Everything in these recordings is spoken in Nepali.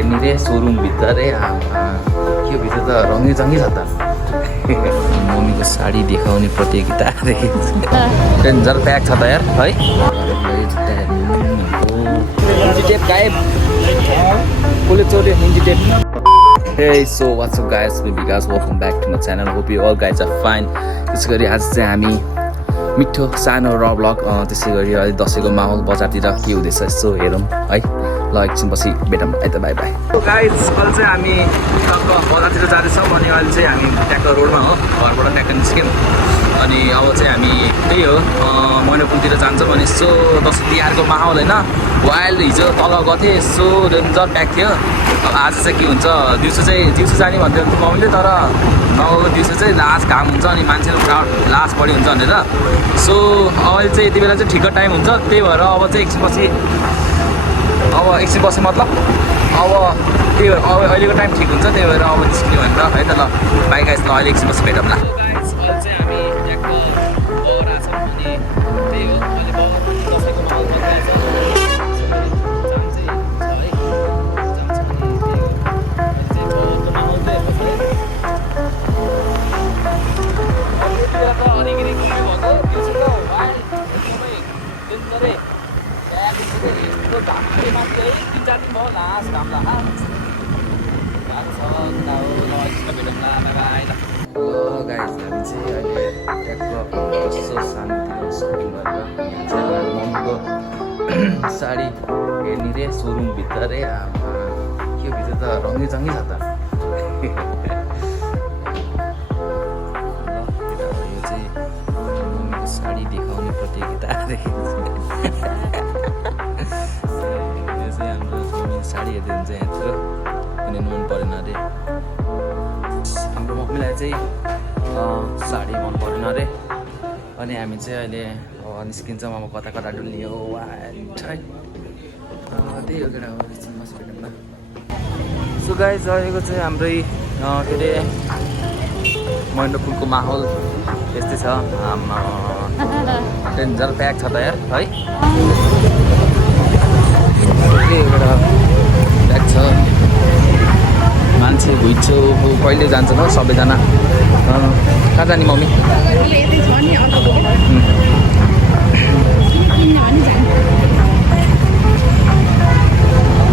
हेर्ने रे सोरुम भित्र रे के भित्र त रङ्गी चङ्गी छ त मम्मीको साडी देखाउने प्रतियोगिता डेन्जर प्याक छ त यार है हिन्जी टेप गायब कसले चोर्यो हिन्जी tape Hey, so what's up guys, me Vikas, welcome back to my channel. Hope you all guys are fine. त्यसै गरी आज चाहिँ हामी मिठो सानो र भ्लग त्यसै गरी अहिले दसैँको माहौल बजारतिर के हुँदैछ यसो हेरौँ है ल एकछिनपछि भेटौँ है त बाई बाई गाइज अहिले चाहिँ हामी बजारतिर जाँदैछौँ अनि अहिले चाहिँ हामी ट्याक्क रोडमा हो घरबाट ट्याक्क निस्क्यौँ अनि अब चाहिँ हामी त्यही हो मैनापुलतिर जान्छौँ अनि यसो दसैँ तिहारको माहौल होइन वाइल्ड हिजो तल गएको थिएँ यसो डेन्जर प्याक थियो अब आज चाहिँ के हुन्छ दिउँसो जाने भन्थ्यो मम्मीले तर नगएको दिउँसो चाहिँ लास्ट घाम हुन्छ अनि मान्छेको क्राउड लास्ट बढी हुन्छ भनेर सो अहिले चाहिँ यति बेला चाहिँ ठिक्क टाइम हुन्छ त्यही भएर अब चाहिँ एकछिनपछि मतलब अब त्यही भएर अब अहिलेको टाइम ठिक हुन्छ त्यही भएर अब निस्किने भनेर है त ल बाइक आइस ल अहिले एकछिनपछि भेटौँ ल साडी हेर्ने रे सोरुम भित्र रे के भित्र त रङ्गी चङ्गी छ त यो चाहिँ मम्मीको साडी देखाउने प्रतियोगिता यो चाहिँ हाम्रो मम्मीको साडी हेर्दै हुन्छ यहाँतिर किन मन परेन अरे हाम्रो मम्मीलाई चाहिँ साडी मन परेन अरे अनि हामी चाहिँ अहिले निस्किन्छौँ अब कता कता डुल्लियो वा है त्यही हो केटा हो भेटौँ सो गाइज अहिलेको चाहिँ हाम्रै के अरे मैनापुलको माहौल यस्तै छ डेन्जर प्याक छ त यार है केटा प्याक छ मान्छे भुइँचो कहिले जान्छ न सबैजना कहाँ जाने मम्मी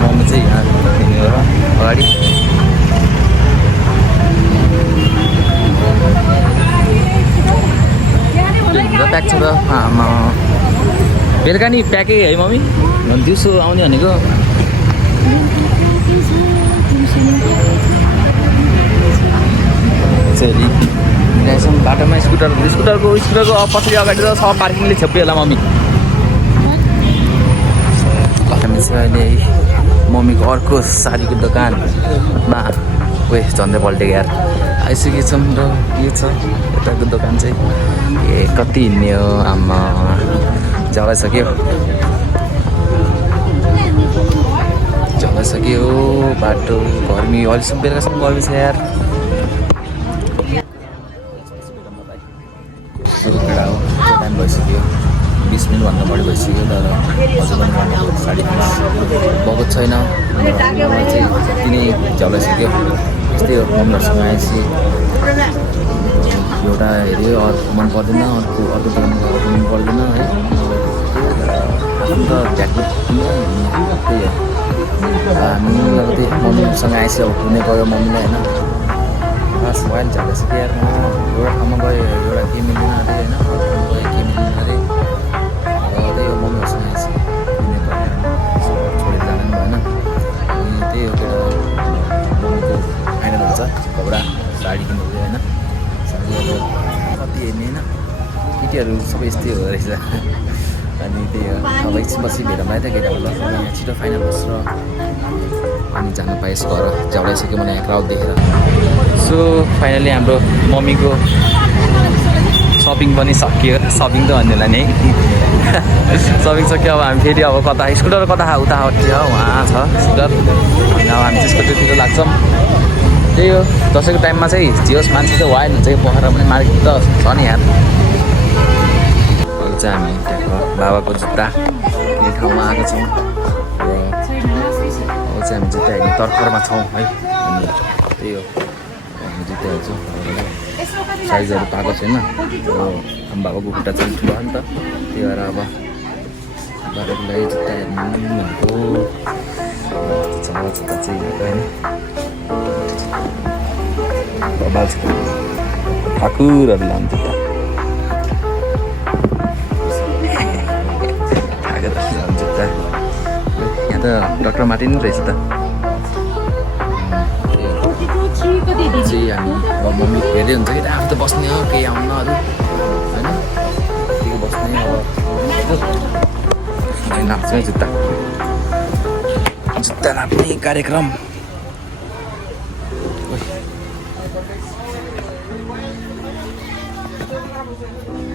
मम्मी चाहिँ यहाँ हिँड्यो र अगाडि प्याक छ त बेलुका नि प्याकै है मम्मी दिउँसो आउने भनेको चाहिँ बाटोमा स्कुटरको पछि अगाडि त सब पार्किङले छेप्यो होला मम्मी हामी चाहिँ अहिले मम्मीको अर्को साडीको दोकानमा गए झन्डै पल्टेको यार आइसकेको छौँ र के छ यताको दोकान चाहिँ कति हिँड्ने हो आमा जगाइसक्यो बाटो गर्मी अहिलेसम्म बेलुकासम्म गर्मी छ यार केटा हो टाइम भइसक्यो 20 मिनटभन्दा बढी भइसक्यो तर अझै पनि साडी भएको छैन चाहिँ त्यति नै झलाइसक्यो यस्तै हो मम्मीहरूसँग आएपछि एउटा हेऱ्यो अर्को मन पर्दैन अर्को दोकानको अर्को मन पर्दैन है आफ्नो त झ्याक्नु त्यही हो हामी अब त्यही मम्मीसँग आएपछि अब कुनै गयो मम्मीलाई होइन खास वाइल्ड झलाइसक्यो यार एउटा ठाउँमा गयो एउटा के मिल्दैन अरे होइन अर्को ठाउँमा गयो के मिल्दैन अरे त्यही हो मम्मीहरूसँग आएपछि कुनै परेन छोडेर जानु पनि भएन अनि त्यही हो केटा मम्मीको फाइनल हुन्छ कपडा साडी किन्नु होइन साडी अब कति हेर्ने होइन केटीहरू सबै यस्तै हो रहेछ अनि त्यही हो अब एकछिनपछि भेटौँ है त केटाहरू यहाँ छिटो फाइनल होस् र अनि जानु पाएँ घर झ्याउलाइसक्यो मलाई यहाँ क्राउड देखेर सो फाइनली हाम्रो मम्मीको सपिङ पनि सकियो सपिङ त भन्नेलाई नै सपिङ सक्यो अब हामी फेरि अब कता स्कुटर कता उता छ उहाँ छ स्कुटर अनि अब हामी त्यसको त्योतिर लाग्छौँ त्यही हो दसैँको टाइममा चाहिँ जे होस् मान्छे चाहिँ वाइल्ड हुन्छ कि पोखरा पनि मार्केट त छ नि यहाँ अहिले चाहिँ हामी त्यहाँको बाबाको जुत्ता यो ठाउँमा आएको छौँ चाहिँ हामी जुत्ता हेर्ने तर्खरमा छौँ है अनि त्यही हो हामी जुत्ता हेर्छौँ साइजहरू पाएको छैन अब बाबाको खुट्टा चाहिँ ठुलो हो नि त त्यही भएर अब बाबाको लागि जुत्ता हेर्नु भनेको जुत्ता चाहिँ हेर्दा होइन बाबा ठाकुरहरू लान्छ जुत्ता जुत्ता यहाँ त डाक्टर मार्टिन रहेछ त चाहिँ हामी मम्मी हेर्दै हुन्छ कि आफू त बस्ने हो केही आउनु अरू होइन के बस्ने अब नाप्छु है जुत्ता जुत्ता नाप्ने कार्यक्रम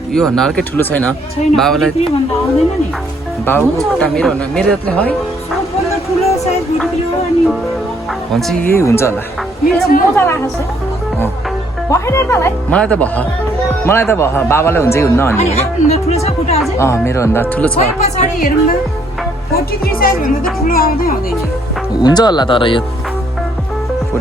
यो भन्दा अर्कै ठुलो छैन बाबालाई बाबुको खुट्टा मेरो जत्रै है भन्छ यही हुन्छ होला मलाई त भह बाबालाई हुन्छ कि हुन्न भन्ने मेरो भन्दा ठुलो छ हुन्छ होला तर यो 43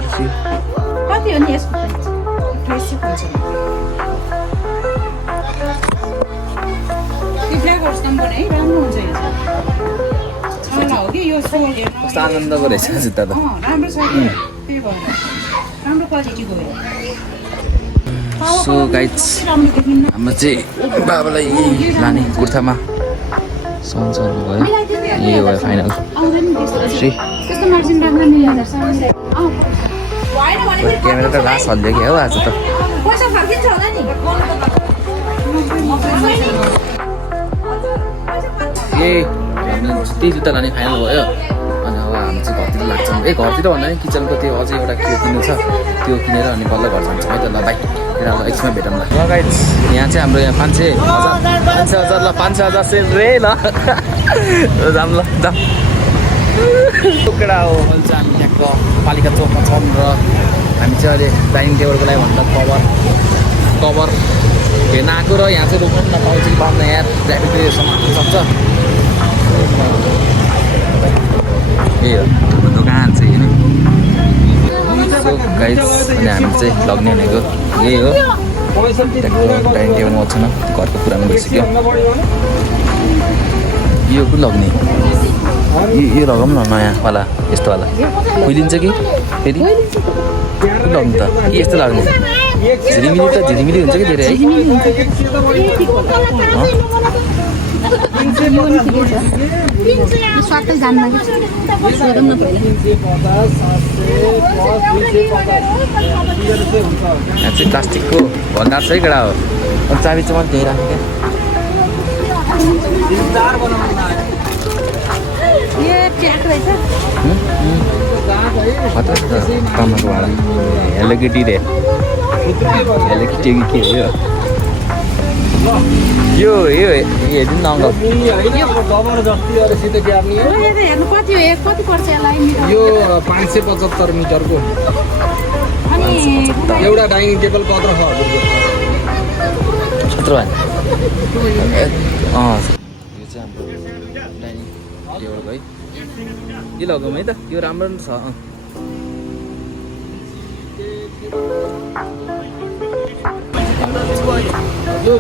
कस्तो आनन्दको रहेछ जुत्ता त सो गाइज हाम्रो चाहिँ बाबालाई लाने कुर्तामा सन्चहरू भयो यही भयो फाइनल क्यामेरा त लास हल्यो कि हो आज त त्यही जुत्ता लाने फाइनल भयो अनि अब हामी चाहिँ घरतिर लाग्छौँ घरतिर भन्दा नि किचनको त्यो अझै एउटा के किन्नु छ त्यो किनेर अनि बल्ल घर जान्छौँ है त ल बाई र अब एक्समा भेटौँ ल गाइज यहाँ चाहिँ हाम्रो यहाँ 5,000 ल 5,000 सेल रे ल जाऊँ ल जाऊँ टुक्रा हो चाहिँ हामी यहाँको पालिका चौकमा छौँ र हामी चाहिँ अहिले डाइनिङ टेबलको लागि भन्दा कभर हेर्न आएको र यहाँ चाहिँ रोक्नु नपाउँछ कि पाउँदैन यहाँ ट्राफिकले समात्नु सक्छ यही हो हाम्रो दोकान चाहिँ होइन सो गाइज अनि हामी चाहिँ लग्ने भनेको यही हो डाइनिङ टेबलमा छैन घरको पुरानो भइसक्यो यो पो लग्ने यो लगाउँ न नयाँवाला यस्तोवाला खुइलिन्छ कि फेरि लग्नु त कि यस्तो लाग्ने झिलिमिली हुन्छ कि धेरै है यहाँ चाहिँ प्लास्टिकको भण्डार छ है केटा हो चाबी चाहिँ मैले त्यही राखेँ क्या तामाको भाडा हेलो केटी रे हेलो केटी के हो यो हेर्नु न अङ्कल यो 575 मिटरको एउटा डाइनिङ टेबल कत्रो छ हजुरको 17 यो चाहिँ हाम्रो डाइनिङ टेबलको है यो लगाउँ है त यो राम्रो छ यो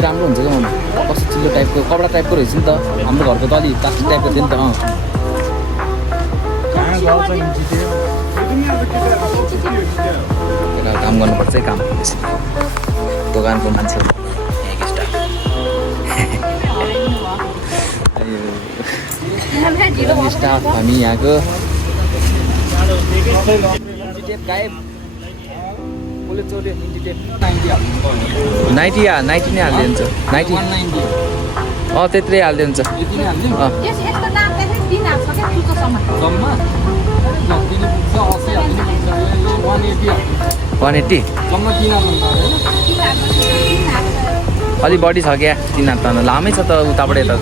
राम्रो हुन्छ क्या मम्मी कस्तो चिल्लो टाइपको कपडा टाइपको रहेछ नि त हाम्रो घरको त अलिक प्लास्टिक टाइपको थियो नि त काम गर्नुपर्छ है काम दोकानको मान्छे स्टाफ हामी यहाँको नाइटी नै हालिदियो हुन्छ 90 त्यत्रै हालिदियो हुन्छ 180 अलि बढी छ क्या 3 हात त लामै छ त उताबाट यता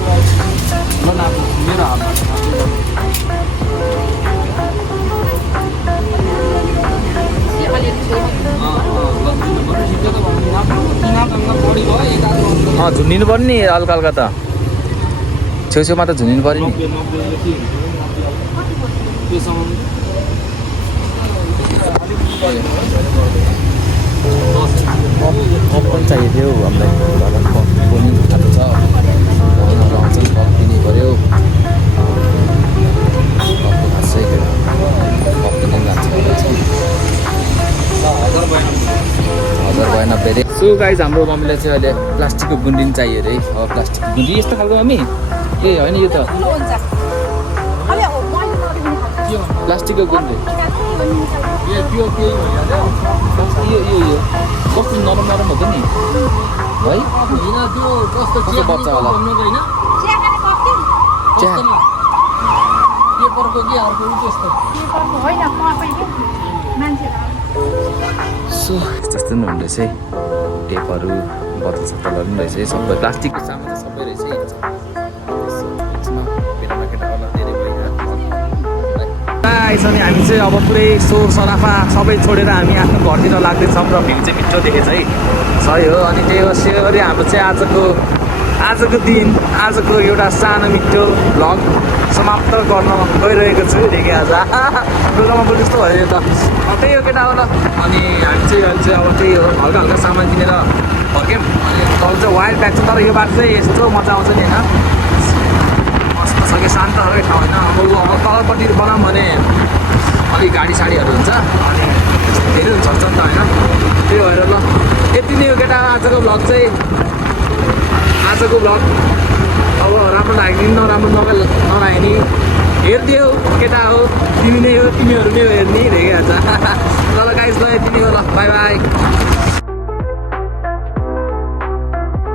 झुन्डिनु पर्यो नि हल्का हल्का त छेउछेउमा त झुन्डिनु पर्यो नि कप पनि चाहिएको थियो हामीलाई घरमा कप पनि खानु छ कप किन्नु पऱ्यो कपको खासै कप किनेर लान्छ हजार भएन फेरि सो गाइज हाम्रो मम्मीलाई चाहिँ अहिले प्लास्टिकको गुन्डिन चाहियो अरे अब प्लास्टिकको गुन्डी यस्तो खालको मम्मी ए होइन यो त प्लास्टिकको गुन्डी यो कस्तो नरम नरम हुन्छ नि है कस्तो बच्चा होला सो जस्तो नि हुँदैछ है टेपहरू बोतल सतलहरू पनि रहेछ है सबै प्लास्टिकको सामान त सबै रहेछ है आइस अनि हामी चाहिँ अब पुरै सोर सराफा सबै छोडेर हामी आफ्नो घरतिर लाग्दैछौँ र भ्यू चाहिँ मिठो देखेछ है सही हो अनि त्यही हो सेयर गरी हाम्रो चाहिँ आजको दिन आजको एउटा सानो मिठो भ्लग समाप्त गर्न गइरहेको छु देखेँ आज प्रोग्राममा जस्तो भयो त त्यही हो केटा हो ल अनि हामी चाहिँ अहिले चाहिँ अब त्यही हो हल्का हल्का सामान किनेर फर्क्यौँ अनि तल चाहिँ वाइल्ड ब्याग छ तर यो बाटो चाहिँ यस्तो मजा आउँछ नि होइन मस्त छ कि शान्त खालकै ठाउँ होइन अब तलपट्टि बनाऊँ भने अलिक गाडी साडीहरू हुन्छ अनि धेरै हुन्छ नि त होइन त्यही भएर ल यति नै हो केटा आजको भ्लग चाहिँ आजको भ्लग अब राम्रो लाग्यो नि नराम्रो नलाग्यो नि हेरिदियो केटा हो तिमी नै हो तिमीहरू नै हो हेर्ने देखाइहाल्छ ल गाइस ल यति नै हो ल बाई बाई